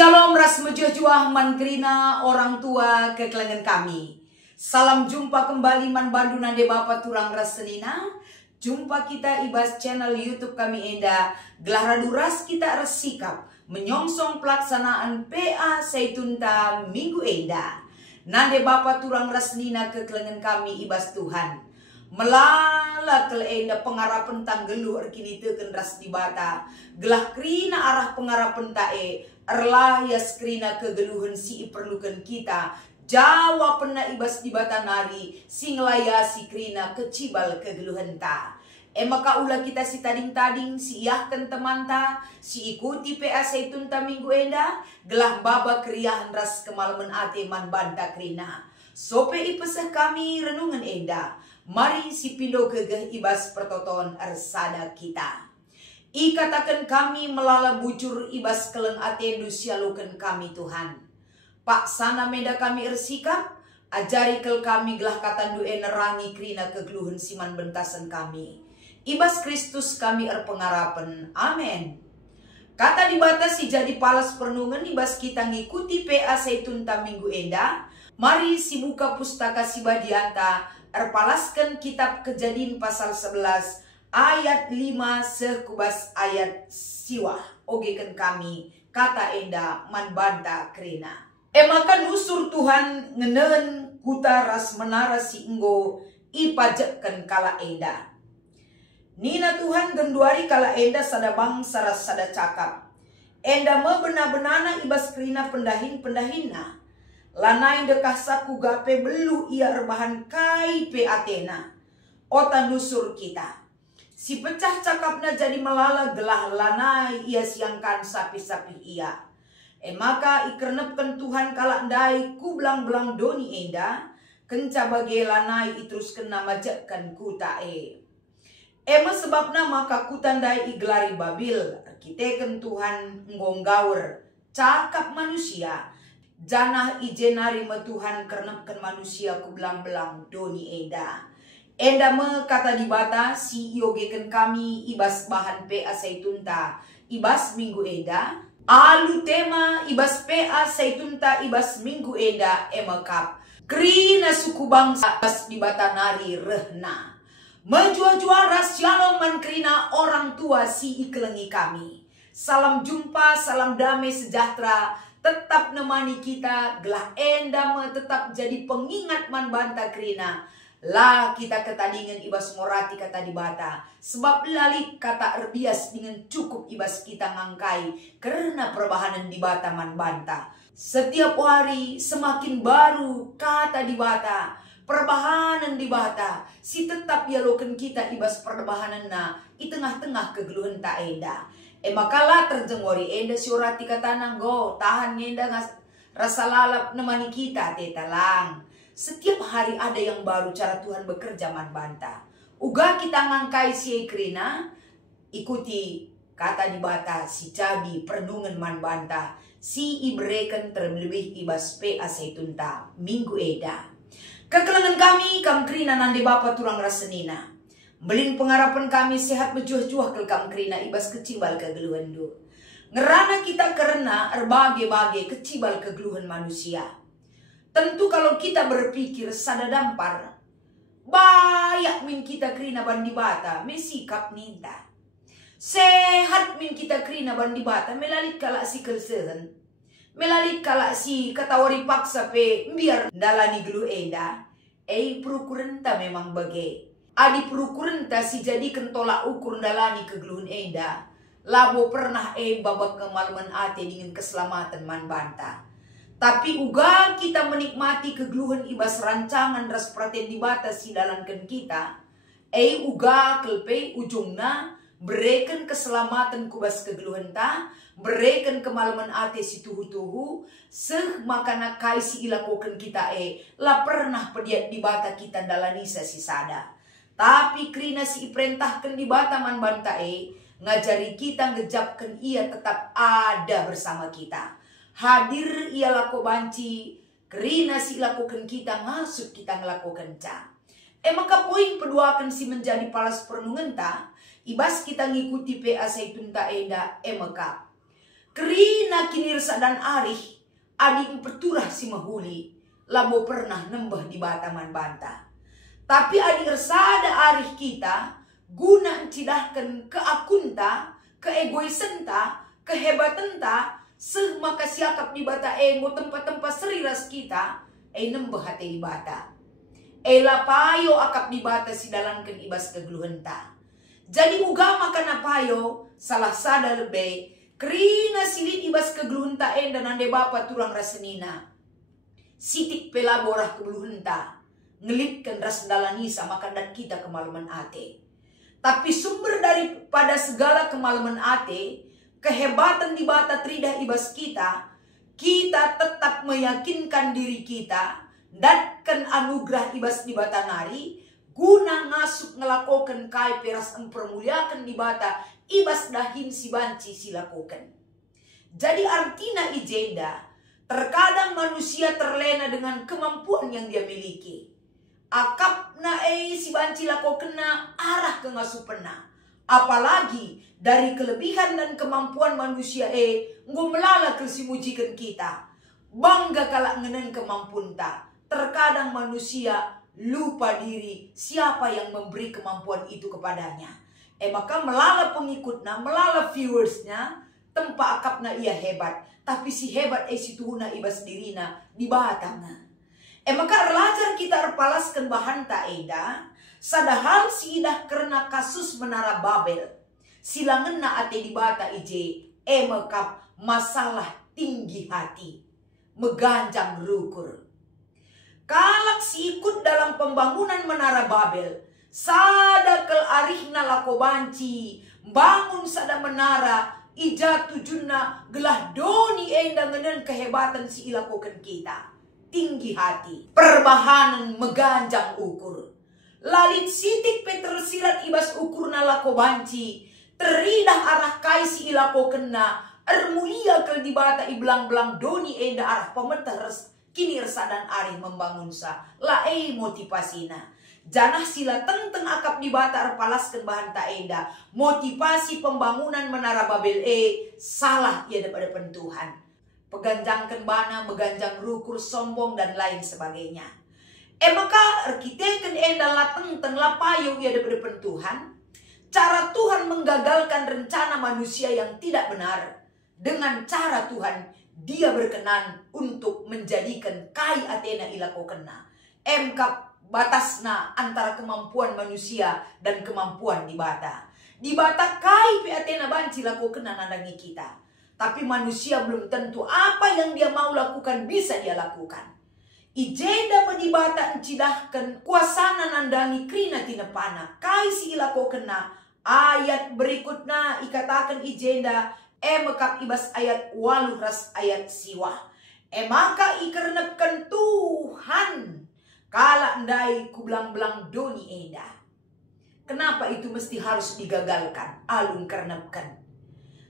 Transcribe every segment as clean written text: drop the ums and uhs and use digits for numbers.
Shalom ras mejuah man krina orang tua kekelangan kami. Salam jumpa kembali man bandu nande bapa turang ras senina. Jumpa kita ibas channel YouTube kami enda. Gelah raduras kita resikap menyongsong pelaksanaan PA Seitunta minggu enda. Nande bapa turang ras senina kekelangan kami ibas Tuhan. Melala enda pengarapan tanggelu erkini teken ras di bata. Gelah krina arah pengarapan tae. Erlah ya skrina kegeluhan si perlukan kita. Jawa pena ibas di bata nari. Singlaya si krina kecibal kegeluhan ta. Maka ulah kita si tading-tading si iyahkan teman ta. Si ikuti PA Seitunta minggu enda. Gelah baba kriahan ras kemalaman ate man banta krina. Sope ipesah kami renungan enda. Mari si pindo kegeh ibas pertoton ersada kita. Ikatakan kami melala bujur ibas keleng atendu sialukan kami Tuhan. Pak sana meda kami ersikap, ajari kel kami gelah katandu enerangi krina kegeluhan siman bentasan kami. Ibas Kristus kami erpengarapan. Amin. Kata dibatasi jadi palas pernungan ibas kita ngikuti PA Seitunta minggu enda. Mari si buka pustaka si badianta erpalaskan kitab Kejadian pasal 11 ayat 5 sekubas ayat siwah. Ogekan kami kata enda man banta krina. Maka nusur Tuhan ngenen kuta ras menara si enggo ipajekan kala enda. Nina Tuhan genduari kala enda sada bangsa ras sada cakap. Enda mebena-benana ibas krina pendahin-pendahinna. Lanai dekah saku gape belu ia rebahan kai pe Atena. Ota nusur kita. Si pecah cakapna jadi melala gelah lanai ia siangkan sapi-sapi ia. Maka ikernepkan Tuhan kala ndai ku belang-belang doni enda. Kenca bagi lanai itrus kena majakkan kutae. Sebabna maka kutandai igelari Babil. Kiteken Tuhan nggonggaur cakap manusia. Janah ijenari me Tuhan kernepkan manusia ku belang-belang doni enda. Enda me kata dibata si iogeken kami ibas bahan PA Seitunta ibas minggu enda. Alu tema ibas PA Seitunta ibas minggu enda emekap. Krina suku bangsa ibas dibata nari rehna. Menjual-jual shalom man krina orang tua si iklengi kami. Salam jumpa, salam damai sejahtera. Tetap nemani kita, gelah enda me tetap jadi pengingat man banta krina. Lah kita ketadingan ibas morati kata dibata. Sebab lalik kata erbias dengan cukup ibas kita ngangkai. Karena perbahanan dibata man banta. Setiap hari semakin baru kata dibata. Perbahanan dibata. Si tetap yaloken kita ibas perbahanan na. I tengah-tengah kegeluhan tak enda. Makalah terjengori enda surati kata nanggo tahan enda rasa lalap nemani kita tetalang. Setiap hari ada yang baru cara Tuhan bekerja man banta. Uga kita ngangkai si krina ikuti kata dibata si jadi pernungan man banta si ibreken terlebih ibas PA Seitunta minggu eda. Kekelangan kami kam krina nande bapa turang rasenina. Belin pengarapan kami sehat bejuah-juah ke kam krina ibas kecibal kegeluhan du. Ngerana kita karena erbage-bage kecibal kegeluhan manusia. Tentu kalau kita berpikir sada dampar. Bayak min kita krina bandi bata mesikap ninta. Sehat min kita krina bandi bata melalit kalak si kelsehan. Melalit kalak si katawari paksa pe biar dalani gelu enda. Perukurenta memang bage. Adi perukurenta si jadi kentolak ukur dalani kegeluhan enda. Labo pernah babak kemalaman ate dengan keselamatan man banta. Tapi uga kita menikmati kegeluhan ibas rancangan ras praten dibata si dalankan kita. Uga kelpe ujungna berikan keselamatan kubas kegeluhan ta. Berikan kemalaman ate si tuhu-tuhu. Seh makana kai si ilakokan kita la pernah pediat dibata kita dalanisa si sada. Tapi krina si iperintahkan di bataman banta ngajari kita ngejapkan ia tetap ada bersama kita. Hadir ia lako banci, krina si lakukan kita ngasut kita ngelakukan ca. Maka poin kedua akan si menjadi palas pernungan ta, ibas kita ngikuti PA Seitunta enda maka. Kerina kinirsa dan arih, adi imperturah si mahuli, labo pernah nembah di bataman banta. Tapi adi ersada arih kita, guna encidahkan keakunta, keegoisenta, kehebatenta, maka siakap di bata ego tempat-tempat seriras kita, nembah hati di bata. Lapayo akap di bata si dalankan ibas kegeluhenta. Jadi ugama kana payo, salah sada lebih, kerina silit ibas kegeluhenta dan ande bapa turang rasenina. Sitik pelaborah kegeluhenta, ngelitkan ras dalanisa makan dan kita kemaluman ate. Tapi sumber daripada segala kemalaman ate, kehebatan di bata tridah ibas kita tetap meyakinkan diri kita, dan kan anugerah ibas di bata nari, guna ngasuk ngelakokan kai peras empermuliakan di bata, ibas dahin si banci silakokan. Jadi artinya ijeda, terkadang manusia terlena dengan kemampuan yang dia miliki. Akap na si banci lakokan na arah ke ngasupena. Apalagi dari kelebihan dan kemampuan manusia melala kesimujikan kita. Bangga kalak ngenen kemampuan ta. Terkadang manusia lupa diri siapa yang memberi kemampuan itu kepadanya. Maka melala pengikutnya, melala viewersnya, tempa akapna ia hebat. Tapi si hebat si tuhuna ibas dirina di batangna. Maka relajar kita erpalaskan bahan taeda, sadahal si idah karena kasus menara Babel. Silangan na ate di bata ije, mekap masalah tinggi hati, meganjang rukur. Kalak si ikut dalam pembangunan menara Babel, sada kel arihna lako banci, bangun sada menara, ija tujuna gelah doni ngenen kehebatan si ilakokan kita. Tinggi hati, perbahanan meganjang ukur. Lalit sitik petersirat ibas ukur na lako banci, teridah arah kai si ilakokan na, ermulia kel dibata iblang-belang doni arah pemeteres. Kini resa dan arih membangun sa, motivasina. Janah sila tenteng akap di bata erpalaskan bahan taeda. Motivasi pembangunan menara Babel salah ia daripada pentuhan. Peganjangkan bana, meganjang rukur, sombong dan lain sebagainya. Maka arkiteken enda tenteng lapayo ia daripada pentuhan. Cara Tuhan menggagalkan rencana manusia yang tidak benar. Dengan cara Tuhan dia berkenan untuk menjadikan kai Athena ilakokena. Batasna antara kemampuan manusia dan kemampuan di bata. Di bata kai pe Athena banci lakokena nandangi kita. Tapi manusia belum tentu apa yang dia mau lakukan bisa dia lakukan. Ijenda medibata encidahkan kuasana nandangi krina tinepana. Kai si ilakokena. Ayat berikutnya ikatakan ijenda. Mekap ibas ayat 8 ras ayat siwah. Maka ikernepkan Tuhan kala ndai kublang-belang doni enda. Kenapa itu mesti harus digagalkan? Alun kernepkan.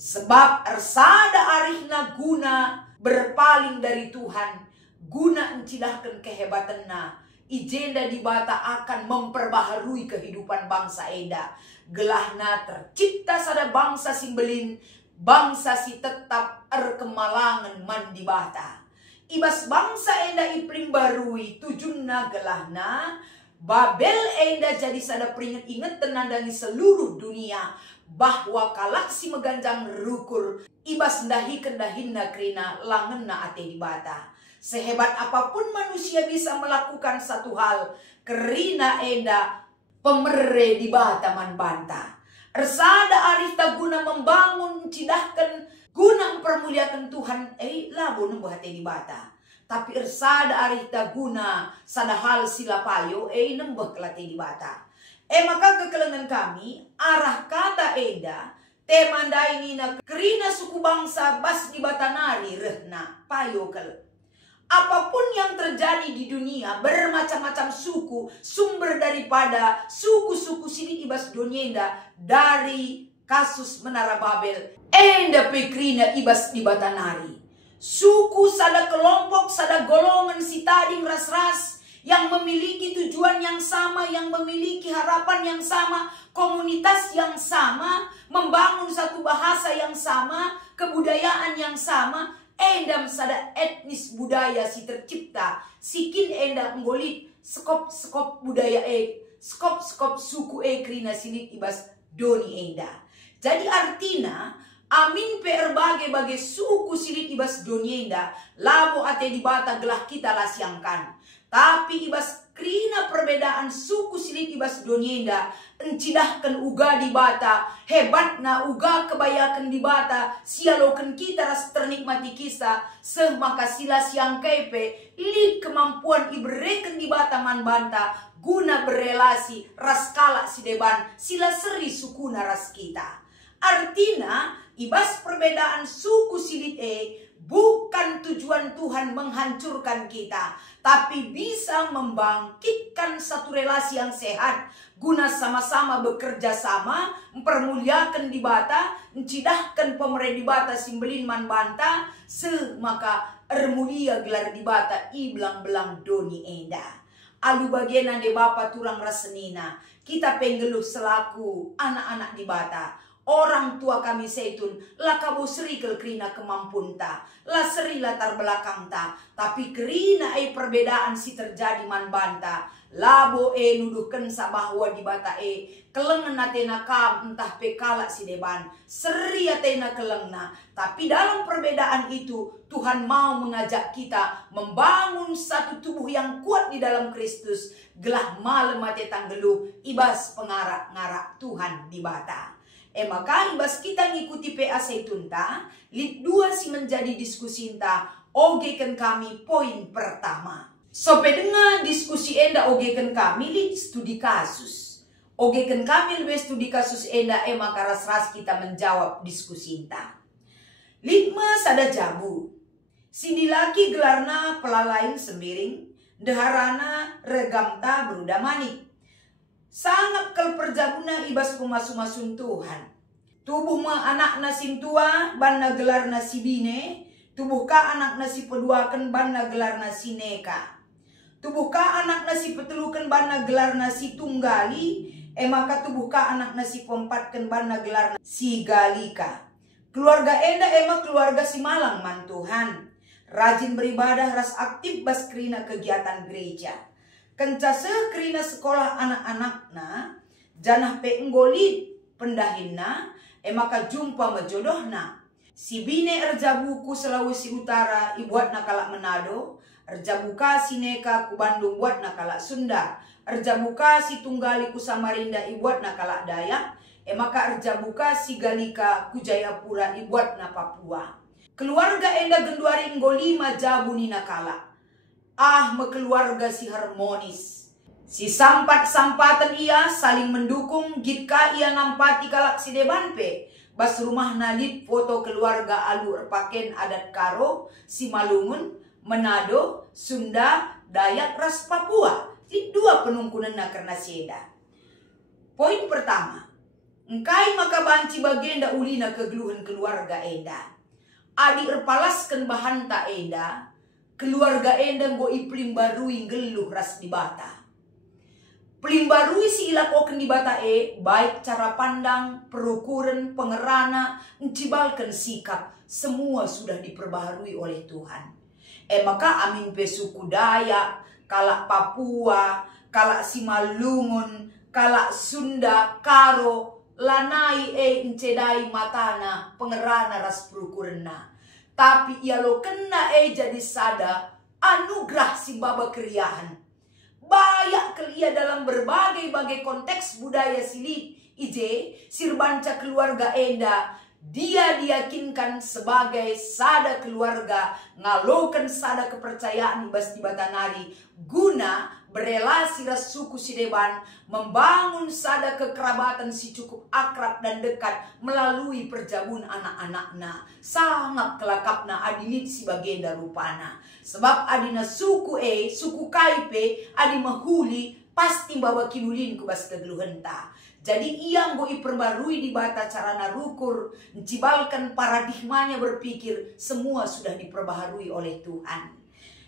Sebab ersada arihna guna berpaling dari Tuhan. Guna encidahkan kehebatanna. Ijenda di bata akan memperbaharui kehidupan bangsa eda. Gelahna tercipta sada bangsa simbelin. Bangsa si tetap erkemalangan mandi bata. Ibas bangsa enda iprim barui tujunna gelahna. Babel enda jadi sada peringat ingat tenandangi seluruh dunia. Bahwa kalak si meganjang rukur. Ibas ndahi kendahinna krina langenna ate di bata. Sehebat apapun manusia bisa melakukan satu hal. Kerina enda pemere di bata man banta. Ersada arita guna membangun, cidahkan, guna mempermuliakan Tuhan. Labo nembuh hati di bata. Tapi ersada arita guna, sadahal silapayo, nembuh kelati di bata. Maka kekelengan kami, arah kata eda, temandai nina kerina suku bangsa bas di bata nari rehna, payo kel. Apapun yang terjadi di dunia, bermacam-macam suku, sumber daripada suku-suku sini ibas donyenda dari kasus menara Babel. Enda pekrina ibas di batanari. Suku sada kelompok, sada golongan si tading ras-ras, yang memiliki tujuan yang sama, yang memiliki harapan yang sama, komunitas yang sama, membangun satu bahasa yang sama, kebudayaan yang sama. Endam sada etnis budaya si tercipta, sikin enda nggolit skop budaya skop suku krina silit ibas doni enda. Jadi artinya amin berbagai suku silit ibas doni enda labo ate di bata gelah kita lasiangkan. Tapi ibas krina perbedaan suku silit ibas donienda encidahkan uga di bata hebat na uga kebayakan di bata sialokan kita ras ternikmati kisah semaka sila siang kepe li kemampuan ibereken di bata man banta guna berelasi ras kala si deban sila seri suku ras kita. Artinya ibas perbedaan suku silit bukan tujuan Tuhan menghancurkan kita, tapi bisa membangkitkan satu relasi yang sehat guna sama-sama bekerja sama, mempermuliakan di bata, mencidahkan pemerintah di bata simbelin man banta, semaka ermulia gelar di bata iblang-belang doni enda. Alu bagian de bapa turang rasenina, kita penggeluh selaku anak-anak di bata. Orang tua kami seitun, lah kabu seri kerina kemampun ta, lah seri latar belakang ta, tapi kerina perbedaan si terjadi man banta, labo nuduhkan sa bahwa di bata kelengan atena kam entah pekala si deban, seri atena kelengna, tapi dalam perbedaan itu Tuhan mau mengajak kita membangun satu tubuh yang kuat di dalam Kristus, gelah malam ate tanggeluh ibas pengarak-ngarak Tuhan di bata. Maka ibas kita ngikuti PA Seitun ta, lip 2 si menjadi diskusi ta, ogekan kami poin pertama. So pedenga diskusi enda ogekan kami lip studi kasus. Ogekan kami lebih studi kasus enda maka ras-ras kita menjawab diskusi ta. Lima sada jabu. Sindi laki gelarna pelalain sembiring, deharana regamta beruda manik. Sangat kel perjabuna ibas pemasu-masun Tuhan. Tubuh ma anak nasi tua banna gelar nasi bine, tubuh ka anak nasi peduakan banna gelar nasi neka. Tubuh ka anak nasi petelukan banna gelar nasi tunggali, maka tubuh ka anak nasi pempatkan banna gelar nasi galika. Keluarga enda keluarga si malang man Tuhan. Rajin beribadah ras aktif bas kerina kegiatan gereja. Kencase kerina sekolah anak-anakna, janah peenggolit pendahinna, maka jumpa majodohna. Si bine erjabuku Sulawesi Utara ibuat nakalak Manado, erjabuka si neka ku Bandung buat nakalak Sunda, erjabuka si tunggali ku Samarinda ibuat nakalak Dayak, maka erjabuka si galika ku Jayapura ibuat na Papua. Keluarga enda genduari ngolima jabu ni nakala. Keluarga si harmonis. Si sampat-sampatan ia saling mendukung gitka ia nampati kalak si debanpe. Bas rumah nalit foto keluarga alu erpaken adat Karo, si Malungun, Manado, Sunda, Dayak, ras Papua. Di 2 penungkunan na karena sieda. Poin pertama. Engkai maka banci bagenda ulina kegeluhan keluarga enda. Adi erpalaskan bahanta enda. Keluarga enda go iplim barui geluh ras di bata. Plim barui si ilakoken di bata baik cara pandang, perukuran, pengerana, mencibalkan sikap, semua sudah diperbaharui oleh Tuhan. Maka amin pesuku Dayak, kalak Papua, kalak Simalungun, kalak Sunda, Karo, lanai encedai matana, pengerana ras perukurenna. Tapi ia lo kena jadi sada anugerah si baba keriahan. Bayak kelia dalam berbagai-bagai konteks budaya silit. Sirbanca keluarga enda. Dia diyakinkan sebagai sada keluarga. Ngalokan sada kepercayaan ibas di batanari. Guna berelasi ras suku si deban. Membangun sada kekerabatan si cukup akrab dan dekat melalui perjabun anak-anakna. Sangat kelakapna adilit si bagenda rupana. Sebab adina suku suku kaipe, adi mahuli, pasti bawa kinulin kubas kegeluhenta. Jadi ia ngoi perbarui di bata cara narukur, mencibalkan paradigmanya berpikir, semua sudah diperbaharui oleh Tuhan.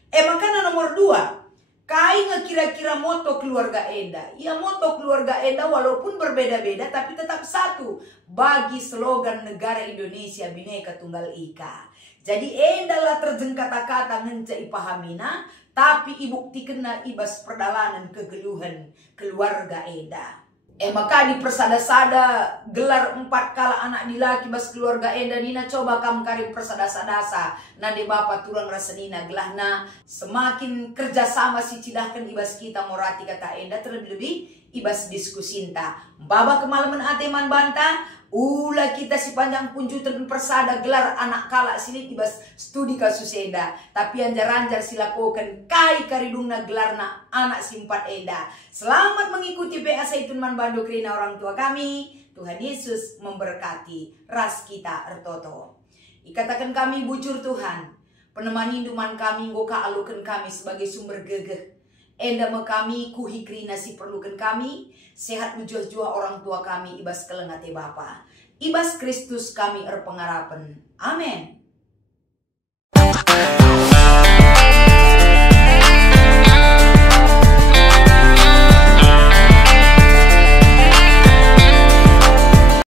Makanya nomor 2. Kai kira-kira moto keluarga enda. Ya moto keluarga enda walaupun berbeda-beda tapi tetap satu. Bagi slogan negara Indonesia Bhinneka Tunggal Ika. Jadi enda lah terjeng kata-kata ngenca ipahamina. Tapi ibuktikan na ibas perdalanan kegeluhan keluarga enda. Maka di persada-sada gelar 4 kala anak dilaki bas keluarga enda nina coba kam karim persada-sadasa nade bapa turang rasa nina gelahna semakin kerjasama si cidahkan ibas kita morati kata enda terlebih-lebih ibas diskusinta baba kemalaman ateman banta ula kita si panjang punjutan persada gelar anak kala sini ibas studi kasus enda tapi anjar-anjar silakokan kai karidungna gelarna anak simpat enda. Selamat mengikuti PA Zaitun Manbando Krina orang tua kami. Tuhan Yesus memberkati ras kita ertoto. Ikatakan kami bujur Tuhan, penemani induman kami ngoka alukan kami sebagai sumber gegeh. Enda me kami kuhi krina si perlukan kami, sehat ujua-jua orang tua kami ibas kelengate Bapa. Ibas Kristus kami erpengarapan. Amin.